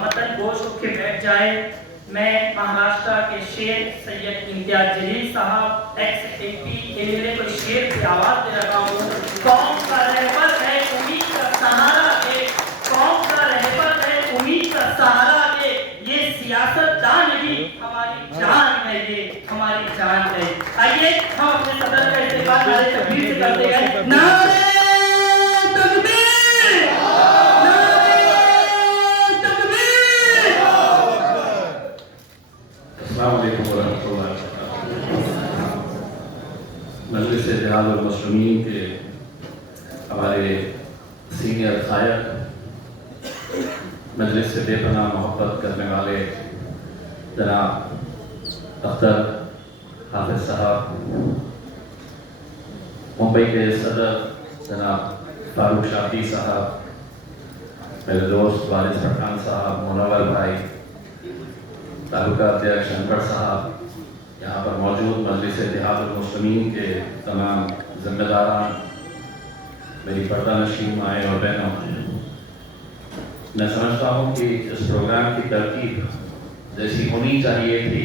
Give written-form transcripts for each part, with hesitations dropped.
हमतन गोश होके बैठ जाए। मैं महाराष्ट्र के शेर सैयद इम्तियाज जलील साहब एक्स एमपी के लिए कोई शेर की आवाज दे रहा हूँ। कौम का रहबर है उम्मीद का सहारा है, कौम का रहबर है उम्मीद का सहारा है, ये सियासतदान भी हमारी जान है, ये हमारी जान है। आइए हम अपने सदर का इस्तेमाल नारे तकबीर से करते हैं। नारे मजलिस इत्तेहाद और मुस्लिमीन के हमारे सीनियर कायद, मजलिस से बेपनाह मोहब्बत करने वाले जनाब अख्तर हाफिज साहब, मुंबई के सदर जनाब फारूक शाफी साहब, मेरे दोस्त वारिस पठान साहब, मुनव्वर भाई, तालुका अध्यक्ष अनवर साहब, यहाँ पर मौजूद मजलिस इत्तेहाद और मुस्लिमीन के तमाम जिम्मेदारान, मेरी पर्दा नशीन माएँ और बहनों, मैं समझता हूँ कि इस प्रोग्राम की तरकीब जैसी होनी चाहिए थी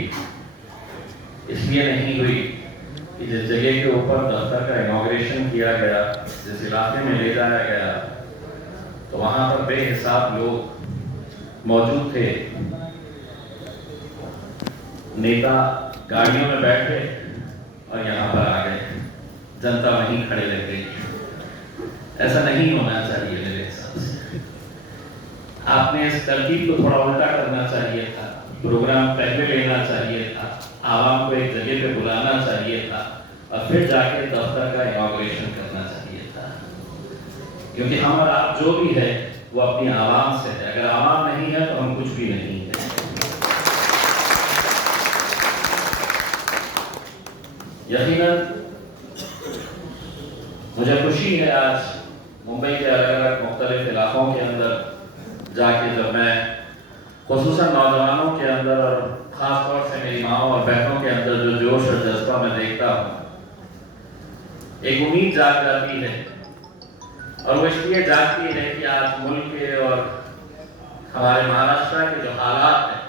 इसलिए नहीं हुई कि जिस जगह के ऊपर दफ्तर का इनॉग्रेशन किया गया, जिस इलाके में ले जाया गया, तो वहाँ पर बेहिसाब लोग मौजूद थे। नेता गाड़ियों में बैठे और यहाँ पर आ गए, जनता वहीं खड़े रह गई। ऐसा नहीं होना चाहिए मेरे हिसाब से। आपने इस तरकीब को थोड़ा उल्टा करना चाहिए था, प्रोग्राम पहले लेना चाहिए था, आवाम को एक जगह पे बुलाना चाहिए था और फिर जाके दफ्तर का इनॉग्रेशन करना चाहिए था। क्योंकि हम और आप जो भी है वो अपनी आवाम से है, अगर आवाम नहीं है तो हम कुछ भी नहीं है। यकीनन मुझे खुशी है आज मुंबई के अलग अलग मुख्तलिफ इलाकों के अंदर जाके, जब मैं खुसूसन नौजवानों के अंदर और ख़ास तौर से मेरी माओं और बहनों के अंदर जो जोश और जज्बा मैं देखता हूँ, एक उम्मीद जाग जाती है। और वो इसलिए जागती है कि आज मुल्क के और हमारे महाराष्ट्र के जो हालात हैं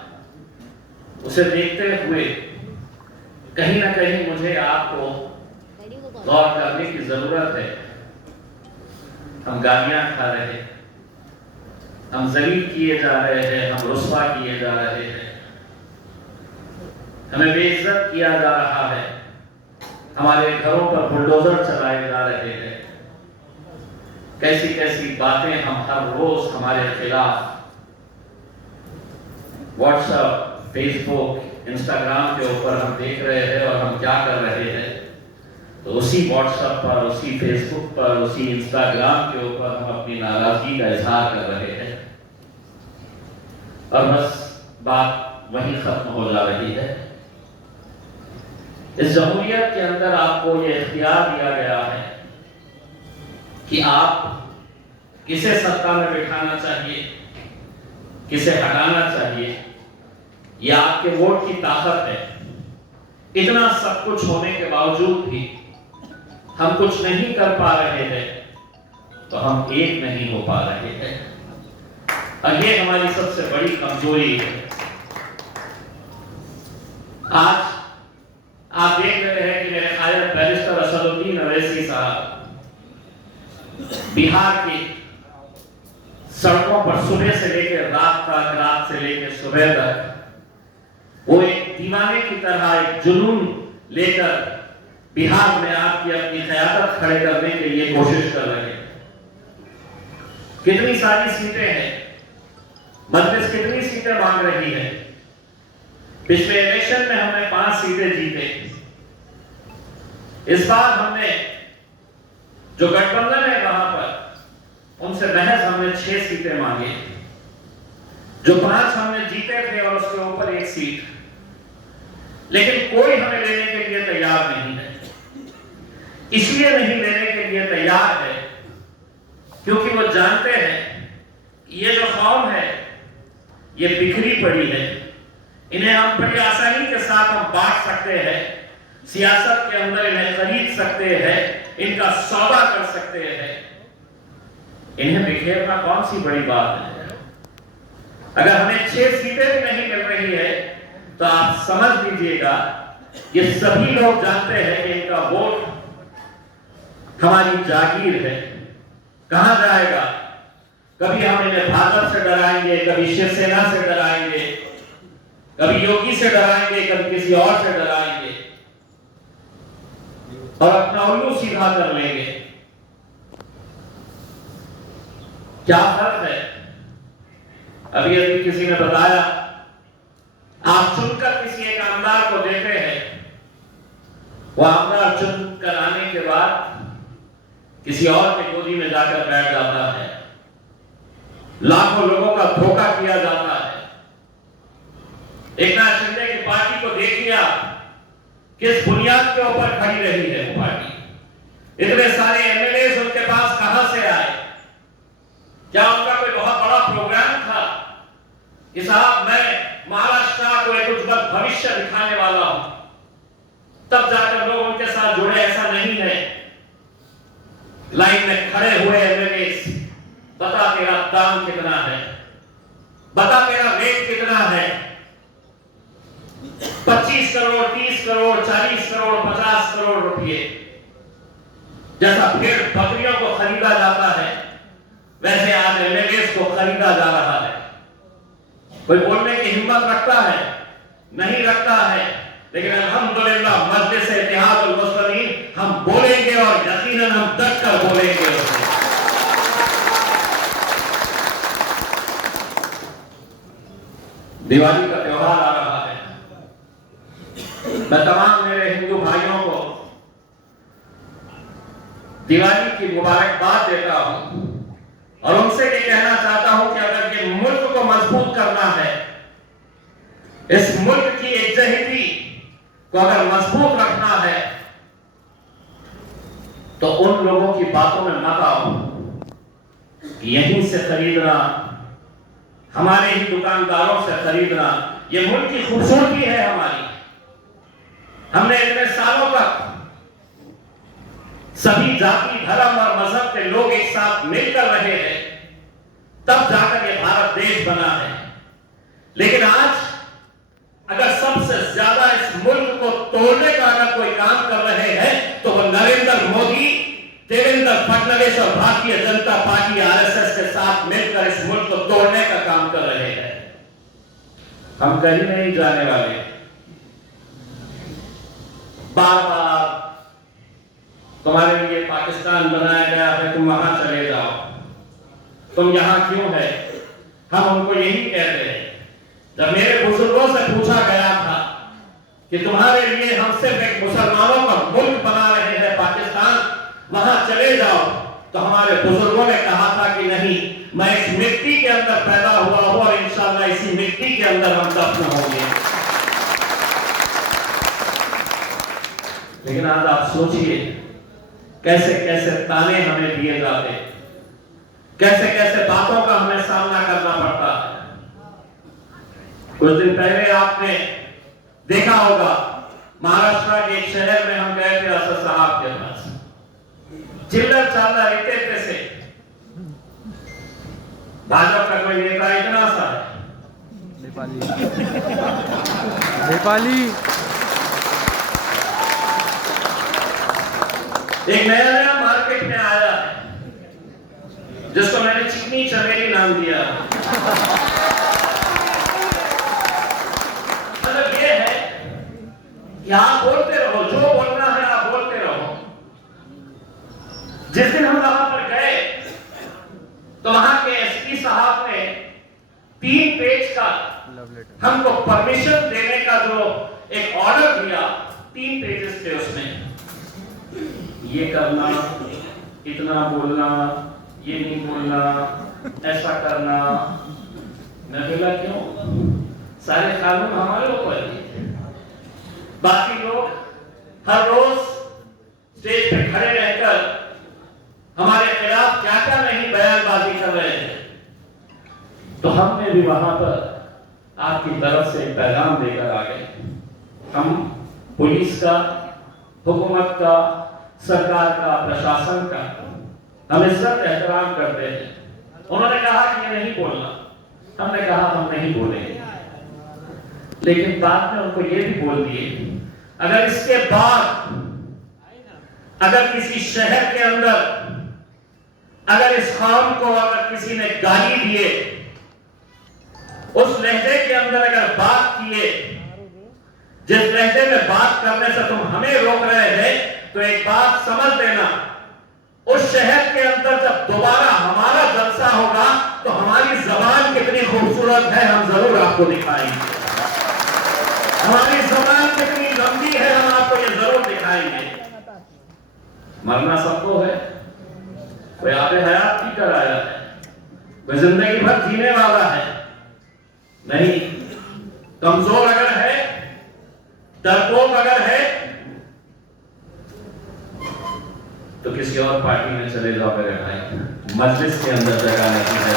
उसे देखते हुए कहीं ना कहीं मुझे आपको गौर करने की जरूरत है। हम गालियां खा रहे हैं, हम जलील किए जा रहे हैं, हम रुस्वा किए जा रहे हैं, हमें बेइज्जत किया जा रहा है, हमारे घरों पर बुलडोजर चलाए जा रहे हैं। कैसी कैसी बातें हम हर रोज हमारे खिलाफ व्हाट्सएप, फेसबुक, इंस्टाग्राम के ऊपर हम देख रहे हैं और हम क्या कर रहे हैं, तो उसी व्हाट्सएप पर, उसी फेसबुक पर, उसी इंस्टाग्राम के ऊपर हम अपनी नाराजगी का इजहार कर रहे हैं और बस बात वहीं खत्म हो जा रही है। इस जमहूरियत के अंदर आपको ये इख्तियार दिया गया है कि आप किसे सत्ता में बिठाना चाहिए, किसे हटाना चाहिए, ये आपके वोट की ताकत है। इतना सब कुछ होने के बावजूद भी हम कुछ नहीं कर पा रहे हैं, तो हम एक नहीं हो पा रहे हैं और ये हमारी सबसे बड़ी कमजोरी है। आज आप देख रहे हैं कि मेरे कायद बैरिस्टर असदुद्दीन अवैसी साहब बिहार की सड़कों पर सुबह से लेकर रात तक, रात से लेकर सुबह तक वो एक दीवाने की तरह एक जुनून लेकर बिहार में आपकी अपनी क़यादत खड़े करने के लिए कोशिश कर रहे हैं। कितनी सारी सीटें हैं, मजलिस कितनी सीटें मांग रही है। पिछले इलेक्शन में हमने 5 सीटें जीते। इस बार हमने जो गठबंधन है वहां पर उनसे महज हमने 6 सीटें मांगी, जो 5 हमने जीते थे और उसके ऊपर 1 सीट, लेकिन कोई हमें लेने के लिए तैयार नहीं है। इसलिए नहीं लेने के लिए तैयार है क्योंकि वो जानते हैं ये जो कौम है ये बिखरी पड़ी है, इन्हें हम बड़ी आसानी के साथ हम बांट सकते हैं, सियासत के अंदर इन्हें खरीद सकते हैं, इनका सौदा कर सकते हैं। इन्हें बिखेरना कौन सी बड़ी बात है। अगर हमें 6 सीटें भी नहीं मिल रही है तो आप समझ लीजिएगा ये सभी लोग जानते हैं कि इनका वोट हमारी जागीर है। कहां जाएगा? कभी हम इन्हें भाजपा से डराएंगे, कभी शिवसेना से डराएंगे, कभी योगी से डराएंगे, कभी किसी और से डराएंगे और अपना उल्लू सीधा कर लेंगे। क्या फर्क है? अभी अभी किसी ने बताया, आप चुनकर किसी एक आमदार को देते हैं, वो आमदार चुन कर आने के बाद किसी और की गोदी में जाकर बैठ जाता है। लाखों लोगों का धोखा किया जाता है। एकनाथ शिंदे की पार्टी को देखिए आप, किस बुनियाद के ऊपर खड़ी रही है वो पार्टी। इतने सारे एमएलए उनके पास कहां से आए? क्या उनका कोई बहुत बड़ा प्रोग्राम था कि साहब मैं महाराष्ट्र को एक उज्जवल भविष्य दिखाने वाला हूं, तब जाकर लोग उनके साथ जुड़े? ऐसा नहीं है। लाइन में खड़े हुए एमएलए, बता तेरा दाम कितना है, बता तेरा रेट कितना है, 25 करोड़, 30 करोड़, 40 करोड़, 50 करोड़ रुपए। जैसा भेड़ बकरियों को खरीदा जाता है, वैसे आज एमएलए को खरीदा जा रहा है। कोई बोलने की हिम्मत रखता है? नहीं रखता है। लेकिन अल्हम्दुलिल्लाह मजलिस इत्तेहादुल मुस्लिमीन हम बोलेंगे और यकीनन हम डट कर बोलेंगे। दिवाली का त्योहार आ रहा है। मैं तमाम मेरे हिंदू भाइयों को दिवाली की मुबारकबाद देता हूं और उनसे ये कहना चाहता हूं कि अगर ये मुल्क को मजबूत करना है, इस मुल्क की एकजहती को अगर मजबूत रखना है, तो उन लोगों की बातों में मत आओ कि यहीं से खरीदना, हमारे ही दुकानदारों से खरीदना। ये मुल्क की खूबसूरती है हमारी। हमने इतने सालों तक सभी जाति, धर्म और मजहब के लोग एक साथ मिलकर रहे हैं, तब जाकर ये भारत देश बना है। लेकिन आज अगर सबसे ज्यादा इस मुल्क को तोड़ने का अगर कोई काम कर रहे हैं तो वो नरेंद्र मोदी, देवेंद्र फडणवीस और भारतीय जनता पार्टी आरएसएस के साथ मिलकर इस मुल्क को तोड़ने का काम कर रहे हैं। हम कहीं नहीं जाने वाले। बार बार तुम्हारे लिए पाकिस्तान बनाया गया है, तुम वहां चले जाओ, तुम यहां क्यों है? हम उनको यही कहते हैं। जब मेरे बुजुर्गों से पूछा गया था कि तुम्हारे लिए हम सिर्फ एक मुसलमानों का मुल्क बना रहे हैं पाकिस्तान, वहां चले जाओ, तो हमारे बुजुर्गों ने कहा था कि नहीं, मैं इस मिट्टी के अंदर पैदा हुआ हूं और इंशाअल्लाह इसी मिट्टी के अंदर हम दफन होंगे। लेकिन आज आप सोचिए कैसे कैसे ताने हमें दिए जाते, कैसे कैसे बातों का हमें सामना करना पड़ता है। कुछ दिन पहले आपने देखा होगा, महाराष्ट्र के एक शहर में हम गए थे असद साहब के पास। चिल्लर चालर इतने से भाजपा का कोई नेता इतना सा है, नेपाली एक नया नया मार्केट में आया है जिसको मैंने चिकनी चमेली नाम दिया। मतलब ये है कि आप बोलते रहो, जो बोलना है आप बोलते रहो। जिस दिन हम वहां पर गए तो वहां के एसपी साहब ने 3 पेज का हमको परमिशन देने का जो एक ऑर्डर दिया, 3 पेजेस थे उसमें। ये करना, इतना बोलना, ये नहीं बोलना, ऐसा करना। मैं बोला क्यों? सारे कानून हमारे ऊपर ही। बाकी लोग हर रोज स्टेज पे खड़े रहकर हमारे खिलाफ क्या क्या नहीं बयानबाजी कर रहे थे। तो हमने भी वहां पर आपकी तरफ से एक पैगाम देकर आ गए। हम पुलिस का, हुकूमत का, सरकार का, प्रशासन का हम इज्जत एहतराम करते हैं। उन्होंने कहा कि ये नहीं बोलना, हमने कहा हम नहीं बोलेंगे, लेकिन बाद में उनको ये भी बोल दिए अगर इसके बाद अगर किसी शहर के अंदर अगर इस कौम को अगर किसी ने गाली दिए, उस लहजे के अंदर अगर बात किए, जिस लहजे में बात करने से तुम हमें रोक रहे थे, तो एक बात समझ लेना, उस शहर के अंदर जब दोबारा हमारा जलसा होगा तो हमारी जबान कितनी खूबसूरत है हम जरूर आपको दिखाएंगे। हमारी जबान कितनी लंबी है हम आपको ये जरूर दिखाएंगे। मरना सबको है, कोई आबे हयात की कराया है, कोई जिंदगी भर जीने वाला है नहीं। कमजोर अगर है, डरपोक अगर है, तो किसी और पार्टी में चले जाओ मेरे भाई, मजलिस के अंदर जगह नहीं है।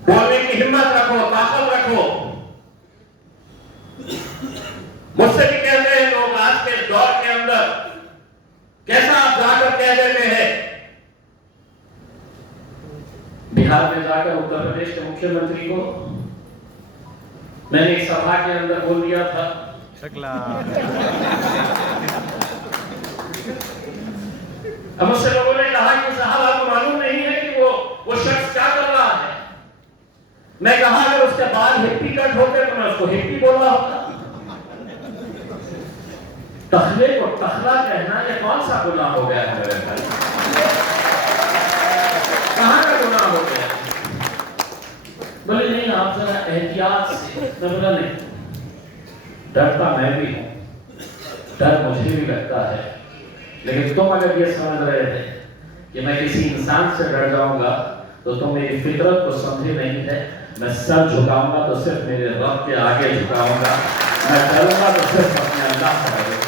बोलने की हिम्मत रखो, ताकत रखो। मुझसे भी कहते हैं लोग आज के दौर के अंदर कैसा आप जाकर कह देते हैं। बिहार में जाकर उत्तर प्रदेश के मुख्यमंत्री को मैंने एक सभा के अंदर बोल दिया था, अब मुझसे लोगों ने कहा कि साहब आपको मालूम नहीं है कि वो शख्स क्या कर रहा है। मैं कहा अगर उसके बाद हिप्पी कट होते तो मैं उसको हिप्पी बोला होता। तखले को तखला कहना ये कौन सा गुनाह हो गया है मेरे भाई? कहां का गुनाह हो गया? बोले नहीं आप जरा एहतियात से। मैं बोला नहीं, डरता मैं भी हूं, डर मुझे भी लगता है, लेकिन तुम अगर ये समझ रहे थे कि मैं किसी इंसान से डर जाऊंगा तो तुम मेरी फितरत को समझे नहीं है। मैं सर झुकाऊंगा तो सिर्फ मेरे रब के आगे झुकाऊंगा, मैं डरूंगा तो सिर्फ अपने अल्लाह से डरूंगा।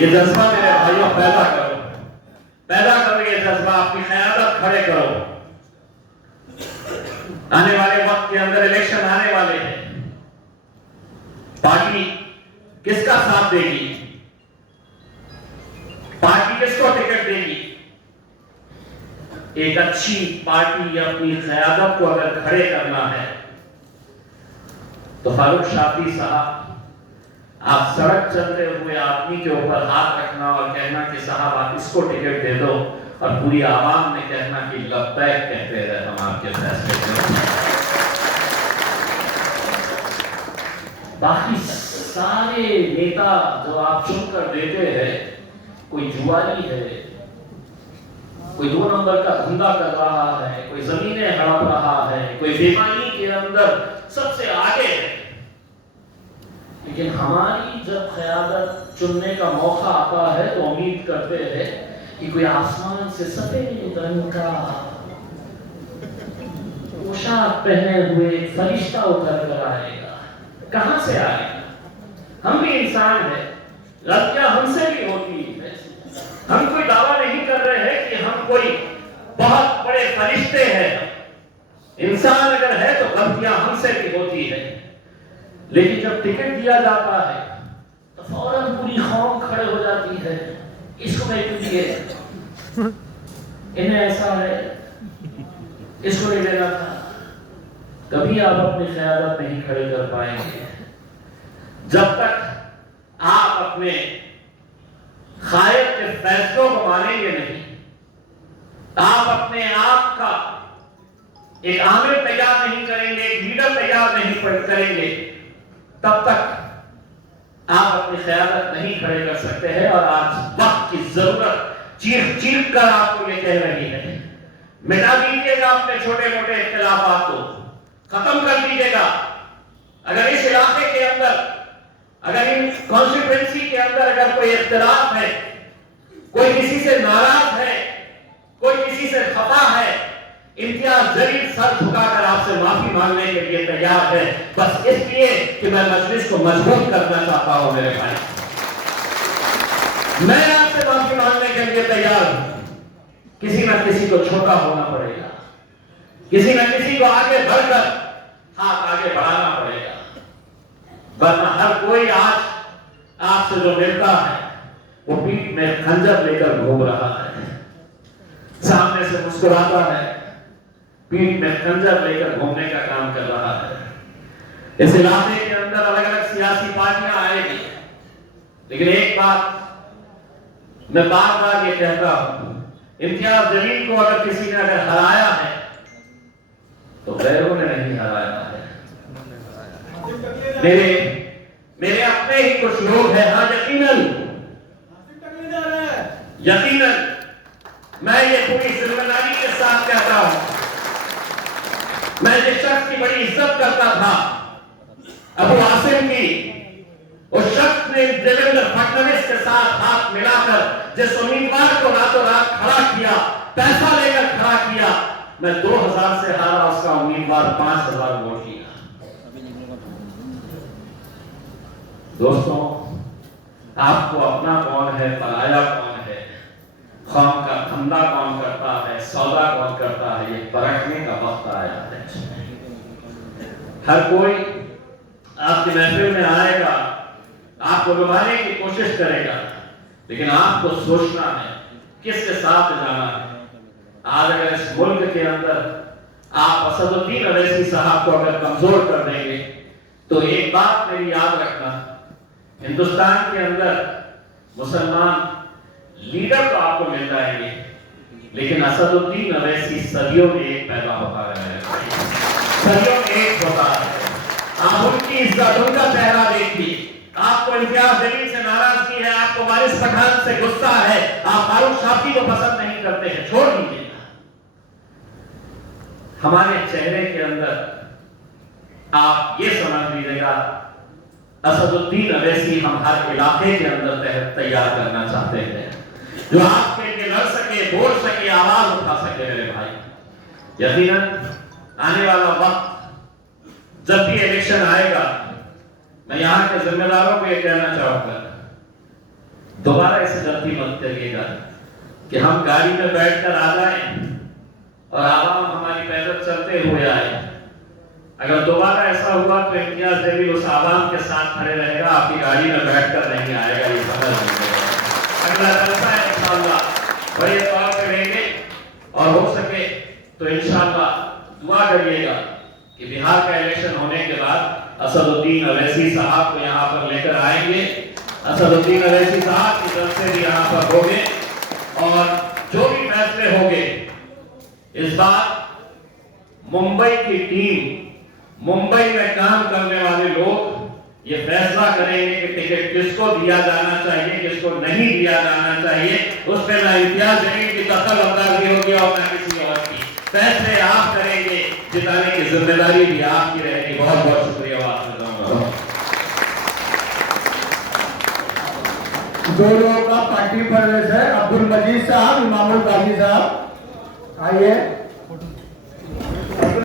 ये जज्बा मेरे भाइयों पैदा करो, पैदा करो ये जज्बा, अपनी क़यादत खड़े करो। आने वाले वक्त के अंदर इलेक्शन आने वाले हैं, पार्टी किसका साथ देगी, पार्टी किसको टिकट देगी? एक अच्छी पार्टी अपनी क़यादत को अगर खड़े करना है तो फारूक शाफी साहब, आप सड़क चलते हुए आदमी के ऊपर हाथ रखना और कहना कि साहब आप इसको टिकट दे दो, और पूरी आवाम ने कहना कि लब्बैक कहते रहे हम आपके फैसले पे। बाकी सारे नेता जो आप चुनकर देते हैं, कोई जुआरी है, कोई 2 नंबर का धंधा कर रहा है, कोई जमीनें हड़प रहा है, कोई बेईमानी के अंदर सबसे आगे है, लेकिन हमारी जब क़यादत चुनने का मौका आता है तो उम्मीद करते हैं कि कोई आसमान से सफेद रंग का पोशाक पहने हुए फरिश्ता उतर कर आएगा। कहां से आएगा? हम भी इंसान हैं, गलतियां हमसे भी होती है। हम कोई दावा नहीं कर रहे हैं कि हम कोई बहुत बड़े फरिश्ते हैं। इंसान अगर है तो गलतियां हमसे भी होती है, लेकिन जब टिकट दिया जाता है तो फौरन पूरी कौम खड़े हो जाती है, इसको नहीं दीजिए, इन्हें ऐसा है, इसको नहीं देना था। कभी आप अपनी क़यादत नहीं खड़े कर पाएंगे जब तक आप अपने ख़ायद के फैसलों को मानेंगे नहीं। आप अपने आप का एक आमिर तैयार नहीं करेंगे, एक लीडर तैयार नहीं करेंगे, तब तक आप अपनी क़यादत नहीं खड़े कर सकते हैं। और आज वक्त की जरूरत चीख चीख कर आपको ये कह रही है, मिटा दीजिएगा अपने छोटे मोटे इख्तिलाफात को, खत्म कर दीजिएगा। अगर इस इलाके के अंदर, अगर इन कॉन्स्टिट्यूएंसी के अंदर अगर कोई इख्तिलाफ है, कोई किसी से नाराज है, कोई किसी से खफा है, इम्तियाज जलील सर झुकाकर आपसे माफी मांगने के लिए तैयार है, बस इसलिए कि मैं मजलिस को मजबूत करना चाहता हूं। मेरे भाई, मैं आपसे माफी मांगने के लिए तैयार हूं। किसी न किसी को छोटा होना पड़ेगा, किसी न किसी को आगे बढ़कर हाथ आगे बढ़ाना पड़ेगा, वरना हर कोई आज आपसे जो मिलता है वो पीठ में खंजर लेकर घूम रहा है। सामने से मुस्कुराता है, पीठ में खंजर लेकर घूमने का काम कर रहा है। इस इलाके के अंदर अलग अलग सियासी पार्टियां आएगी, लेकिन एक बात मैं बार बार ये कहता हूं, इम्तियाज जलील को अगर किसी ने अगर हराया है तो गैरों ने नहीं हराया है। मेरे अपने ही कुछ लोग हैं। हाँ, यकीनन मैं ये पूरी जिम्मेदारी के साथ कहता हूं, मैं जिस शख्स की बड़ी इज्जत करता था, अबू आसिम की, उस शख्स ने देवेंद्र फडणवीस के साथ हाथ मिलाकर जिस उम्मीदवार को रातों रात खड़ा किया, पैसा लेकर खड़ा किया, मैं 2000 से हारा, उसका उम्मीदवार 5000 वोट किया। दोस्तों, आपको अपना कौन है, पराया कौन है, कौम का धंधा कौन करता है, सौदा कौन करता है, ये परखने का वक्त आया है। हर कोई आपकी महफिल में आएगा, आपको लुभाने की कोशिश करेगा, लेकिन आपको सोचना है किसके साथ जाना है। आज अगर इस मुल्क के अंदर आप असदुद्दीन अवैसी साहब को अगर कमजोर कर देंगे तो एक बात मेरी याद रखना, हिंदुस्तान के अंदर मुसलमान लीडर तो आपको मिल जाएंगे, लेकिन असदुद्दीन अवैसी सदियों में एक पैदा होता रहेगा, सदियों में एक होता है। आप उनकी इज्जत, उनका चेहरा देखिए। आपको इम्तियाज जलील से नाराजगी है, आपको वारिस पठान से गुस्सा है, आप फारूक शाफी को पसंद नहीं करते हैं, छोड़ दीजिए। हमारे चेहरे के अंदर आप ये समझ लीजिएगा, असदुद्दीन अवैसी हम हर इलाके के अंदर तैयार करना चाहते हैं, जो आपके लिए लड़ सके, बोल सके, आवाज उठा सके। मेरे भाई, यकीनन आने वाला वक्त जब भी इलेक्शन आएगा, मैं यहाँ के जिम्मेदारों को ये कहना चाहूंगा, दोबारा ऐसे गलती मत करिएगा कि हम गाड़ी में बैठकर आ जाएं और आवाम हमारी पैदल चलते हुए आए। अगर दोबारा ऐसा हुआ तो इम्तियाज जलील उस आवाम के साथ खड़े रहेगा, आपकी गाड़ी में बैठकर नहीं आएगा, ये समझ लीजिएगा। अगला जलसा है इंशाअल्लाह बड़े तौर पे लेंगे, और हो सके तो इंशाअल्लाह दुआ करिएगा कि बिहार का इलेक्शन होने के बाद असदुद्दीन अवैसी साहब को यहाँ पर लेकर आएंगे, असदुद्दीन अवैसी साहब की तरफ से भी यहाँ पर होंगे, और जो भी फैसले होंगे इस बार मुंबई की टीम, मुंबई में काम करने वाले लोग ये फैसला करेंगे कि टिकट किसको दिया जाना चाहिए, किसको नहीं दिया जाना चाहिए। उस पर ना इम्तियाज जलील की दखल अंदाजी होगी और ना किसी और की। फैसले आप करेंगे, जिताने की जिम्मेदारी भी आपकी रहेगी। बहुत बहुत शुक्रिया। दो लोगों का पार्टी प्रवेश है, अब्दुल मजीद साहब, इमामुल काजी साहब, आइए।